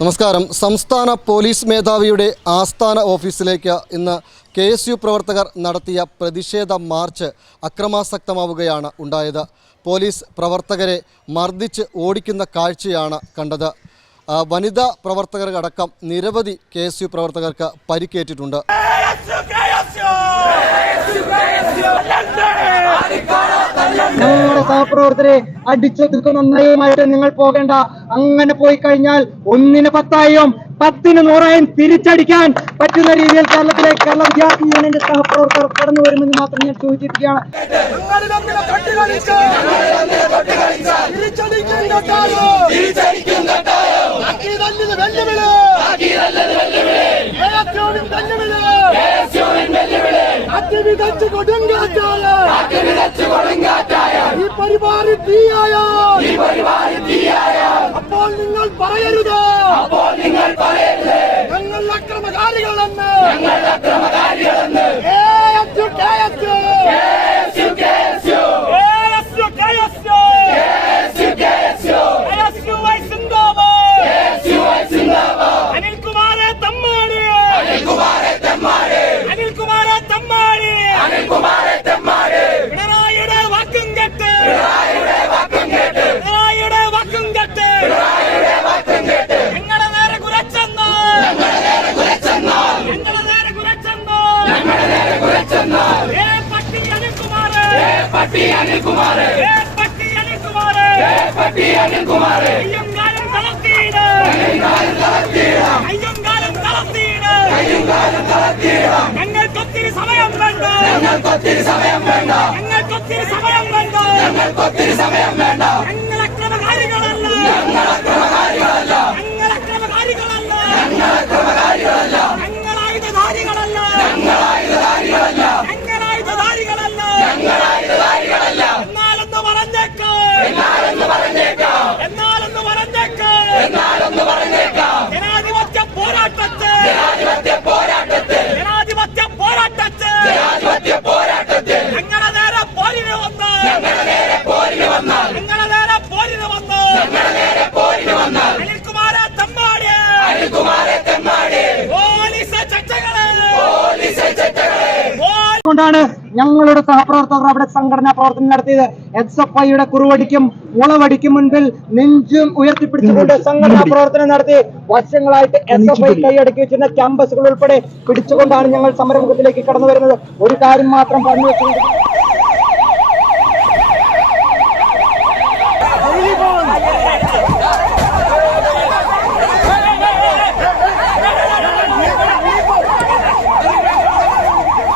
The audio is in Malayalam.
നമസ്കാരം. സംസ്ഥാന പോലീസ് മേധാവിയുടെ ആസ്ഥാന ഓഫീസിലേക്ക് ഇന്ന് കെ എസ് യു പ്രവർത്തകർ നടത്തിയ പ്രതിഷേധ മാർച്ച് അക്രമാസക്തമാവുകയാണ് ഉണ്ടായത്. പോലീസ് പ്രവർത്തകരെ മർദ്ദിച്ച് ഓടിക്കുന്ന കാഴ്ചയാണ് കണ്ടത്. വനിതാ പ്രവർത്തകർക്കടക്കം നിരവധി കെ എസ് യു പ്രവർത്തകർക്ക് പരിക്കേറ്റിട്ടുണ്ട്. ഞങ്ങളുടെ സഹപ്രവർത്തകരെ അടിച്ചൊതുക്കുന്ന നയമായിട്ട് നിങ്ങൾ പോകേണ്ട. അങ്ങനെ പോയി കഴിഞ്ഞാൽ ഒന്നിന് പത്തായും പത്തിന് നൂറായും തിരിച്ചടിക്കാൻ പറ്റുന്ന രീതിയിൽ കേരളത്തിലെ കേരള വിദ്യാർത്ഥി യൂണിയന്റെ സഹപ്രവർത്തകർ കടന്നു വരുമെന്ന് മാത്രം ഞാൻ സൂചിപ്പിക്കുകയാണ്. ഈ പരിപാടി തീയായ അപ്പോൾ നിങ്ങൾ പറയരുത്. അപ്പോൾ നിങ്ങൾ പറയരുത് ഞങ്ങൾ അക്രമകാരികളെന്ന് ഞങ്ങൾ അക്രമകാരികളെന്ന് അനിൽകുമാരെ ഏ പട്ടി അനിൽകുമാരെ ഏ പട്ടി അനിൽകുമാരെ ഏ പട്ടി അനിൽകുമാരെ ഏ പട്ടി അയ്യങ്കാലം തളർത്തിയിട്. അയ്യങ്കാലം തളർത്തിയിട്. അയ്യങ്കാലം തളർത്തിയിട്. അയ്യങ്കാലം തളർത്തിയിട്. ഞങ്ങൾക്കൊത്തിരി സമയം വേണ്ട. ഞങ്ങൾക്കൊത്തിരി സമയം വേണ്ട. ഞങ്ങൾക്കൊത്തിരി സമയം വേണ്ട. ഞങ്ങൾക്കൊത്തിരി സമയം വേണ്ട. ಇಲ್ಲ കൊണ്ടാണ് ഞങ്ങളുടെ സഹപ്രവർത്തകർ അവിടെ സംഘടനാ പ്രവർത്തനം നടത്തിയത്. എസ് എഫ് ഐയുടെ കുറുവടിക്കും മുളവടിക്കും മുൻപിൽ നെഞ്ചും ഉയർത്തിപ്പിടിച്ചുകൊണ്ട് സംഘടനാ പ്രവർത്തനം നടത്തി. വർഷങ്ങളായിട്ട് എസ് എഫ് ഐ കൈയടക്കി വെച്ചിരുന്ന ക്യാമ്പസുകൾ ഉൾപ്പെടെ പിടിച്ചുകൊണ്ടാണ് ഞങ്ങൾ സമരമുഖത്തിലേക്ക് കടന്നു വരുന്നത്. ഒരു കാര്യം മാത്രം പറഞ്ഞു വെച്ചുകൊണ്ട്